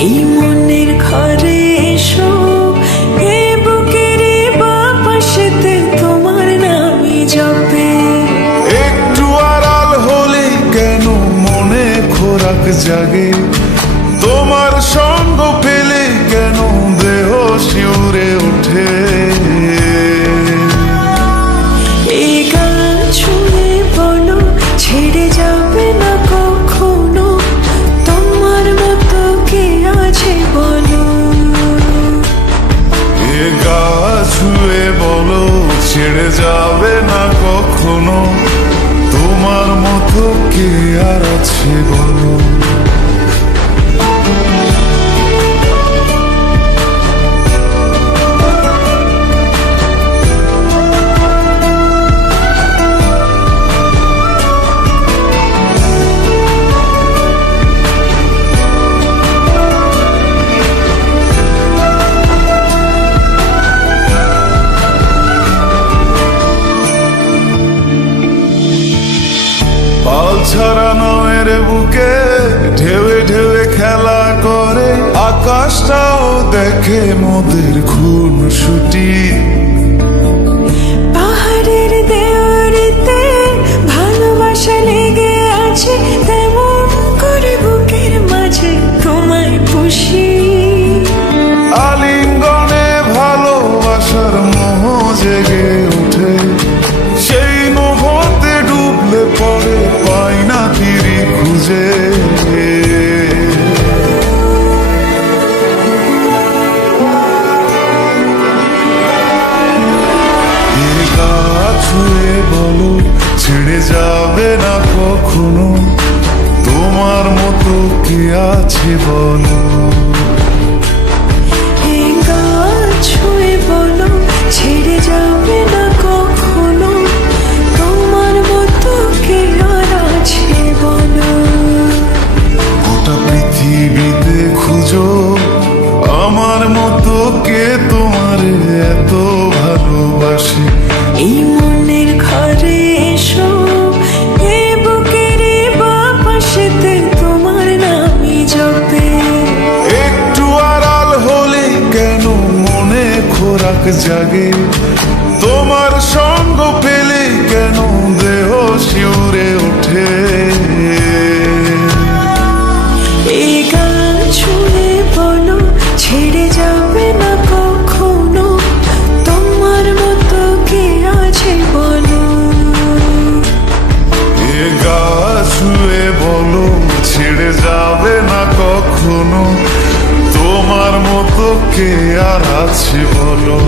এই মনের ঘরে এসো, এ বুকের বাপাশেতে তোমার নামই জপে। একটু আড়াল হলে কেন মনে খোরাক জাগে, তোমার সঙ্গ পেলে কেন দেহ শিউরে ওঠে। এই গান শুনে বলো ছেড়ে যাবে না কখনো, তোমার মতো কে আছে বলো। এ গা ছুঁয়ে বলো ছেড়ে যাবে না কখনো, তোমার মতো কে আর আছে বলো। পাল ছাড়া নয়ের বুকে ঢেউে ঢেউে খেলা করে, আকাশটাও দেখে মোদের খুন ছুটি। পাহাড়ের দেওয়ারিতে ভালোবাসা লেগে আছে, তেমন করে বুকের মাঝে তোমায় পুষি। আলিঙ্গনে ভালোবাসার মোহ জেগে ওঠে, সেই মোহতে ডুবলে পরে পাই না তীরি খুঁজে। ছুঁয়ে বলো ছেড়ে যাবে না কখনো, তোমার মতো কে আছে বলো। ছুঁয়ে বলো ছেড়ে যাবে না কখনো, তোমার মতো কে আর আছে বলো। গোটা পৃথিবীতে খুঁজো আমার মতো কে তোমার এত ভালোবাসে। এই মনের ঘরে এসো, এ বুকের বাপাশেতে তোমার নামই জপে। একটু আড়াল হলে কেন মনে খোরাক জাগে, তোমার সঙ্গ পেলে কেন দেহ শিউরে ওঠে। এই গান ছুঁয়ে বলো ছেড়ে যাবে না কখনো, তোমার মতো কে আছে বলো। এ গা ছুঁয়ে বলো ছেড়ে যাবে না কখনো, তোমার মতো কে আর আছে বলো।